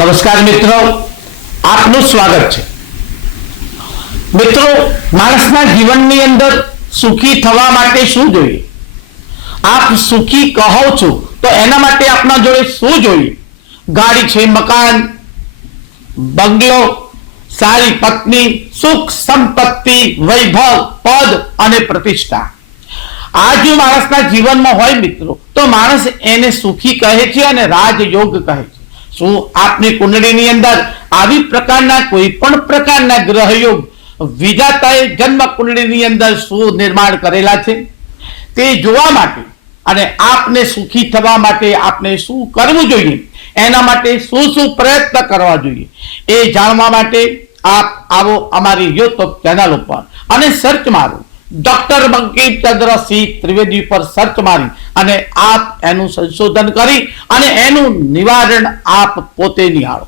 નમસ્કાર મિત્રો, આપનું સ્વાગત છે. મિત્રો, માણસના જીવનની અંદર સુખી થવા માટે શું જોઈએ? આપ સુખી કહો છો તો એના માટે આપના જોડે શું જોઈએ? ગાડી છે, મકાન, બંગલો, સારી પત્ની, સુખ, સંપત્તિ, વૈભવ, પદ અને પ્રતિષ્ઠા. આ જો માણસના જીવનમાં હોય મિત્રો, તો માણસ એને સુખી કહે છે અને રાજયોગ કહે છે. શું આપની કુંડળીની અંદર આવી પ્રકારના કોઈ પણ પ્રકારના ગ્રહયોગ વિધાતાએ જન્મ કુંડળીની અંદર શું નિર્માણ કરેલા છે? તે જોવા માટે અને આપને સુખી થવા માટે આપને શું કરવું જોઈએ? એના માટે શું શું પ્રયત્ન કરવા જોઈએ? એ જાણવા માટે આપ આવો અમારી યુટ્યુબ ચેનલ ઉપર અને સર્ચ મારો. ડોક્ટર બંકિમચંદ્ર સિંહ ત્રિવેદી પર સર્ચ મારી અને આપ એનું સંશોધન કરી અને એનું નિવારણ આપ પોતે નિહાળો.